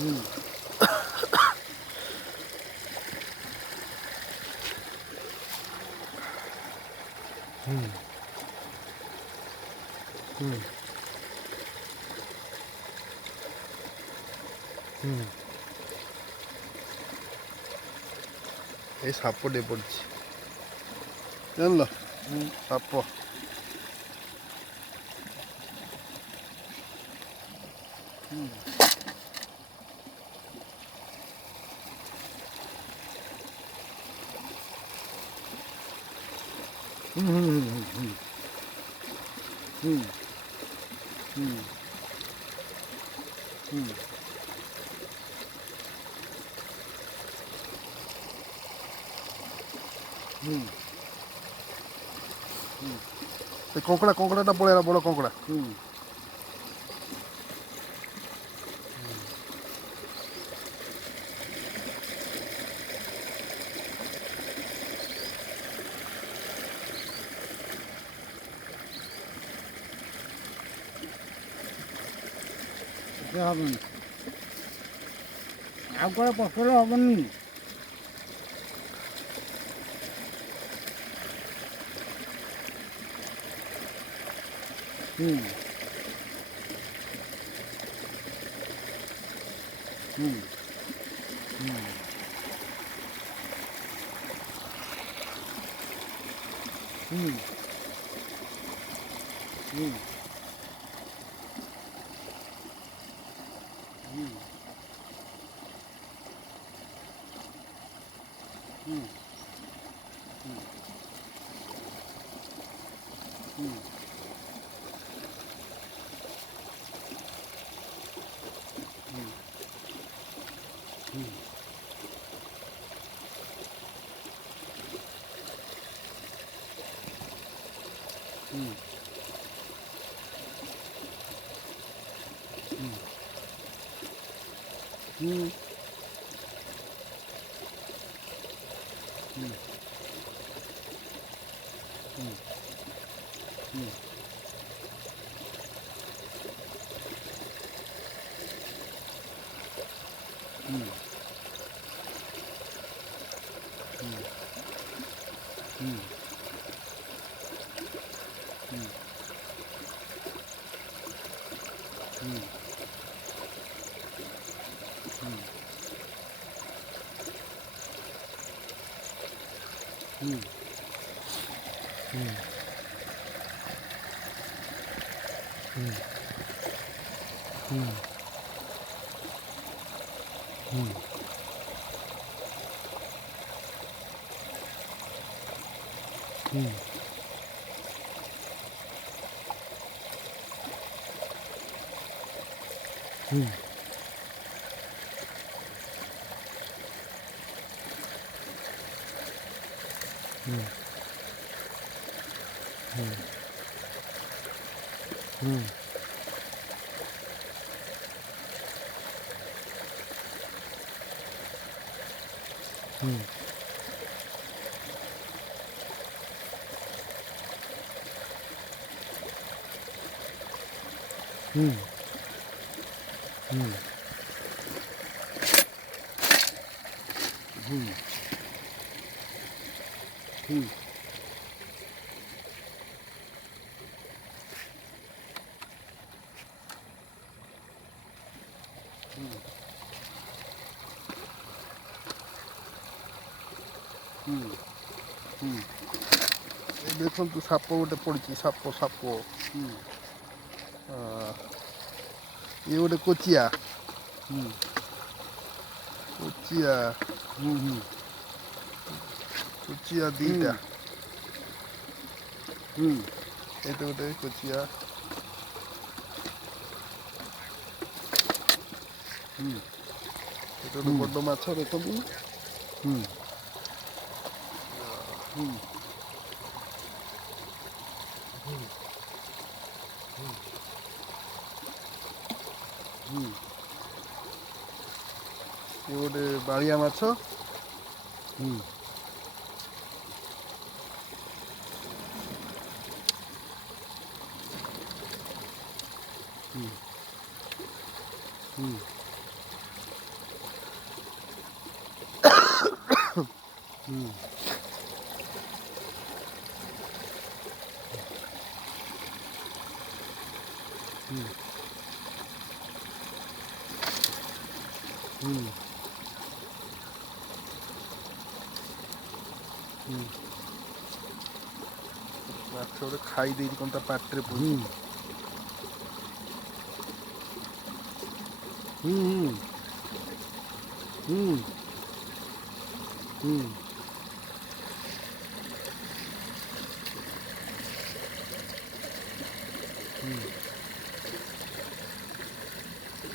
ହୁଁ ହୁଁ ହୁଁ ହୁଁ ଏଇ ସାପଟେ ପଡ଼ିଛି ଜାଣିଲ ସାପ ହୁଁ ହୁଁ ହୁଁ ହୁଁ ହୁଁ ହୁଁ ହୁଁ ହୁଁ ସେ କଙ୍କଡ଼ାଟା ପଳେଇଲା ବଡ଼ କଙ୍କଡ଼ା ସେ ହବନି ଆଉ କୁଆଡ଼େ ପଶିଲେ ହବନି ହୁଁ ହୁଁ ହୁଁ ହୁଁ ହୁଁ ହୁଁ ହୁଁ ହୁଁ ହୁଁ ହୁଁ ଦେଖନ୍ତୁ ସାପ ଗୋଟେ ପଡ଼ିଛି ସାପ ଇଏ ଗୋଟେ କୋଚିଆ କୋଚିଆ ଦିଟା ଏଇଟା ଗୋଟେ କୋଚିଆ ଏଇଟା ଗୋଟେ ବଡ଼ ମାଛ ଦେଖନ୍ତୁ ଇଏ ଗୋଟେ ବାଳିଆ ମାଛ ହୁଁ ହୁଁ ହୁଁ ହୁଁ ମାଛ ଗୋଟେ ଖାଇ ଦେଇଛି କ'ଣ ତା ପାଟିରେ ହୁଁ ପଡ଼ିଛି। ହୁଁ ହୁଁ ହୁଁ ହୁଁ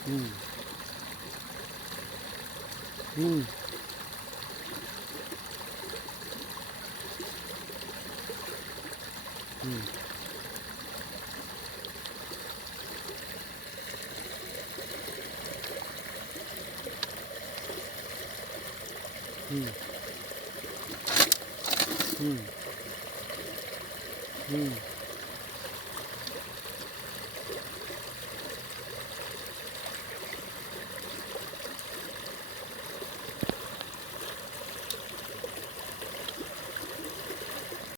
ହୁଁ ହୁଁ ହୁଁ ହୁଁ ହୁଁ ହୁଁ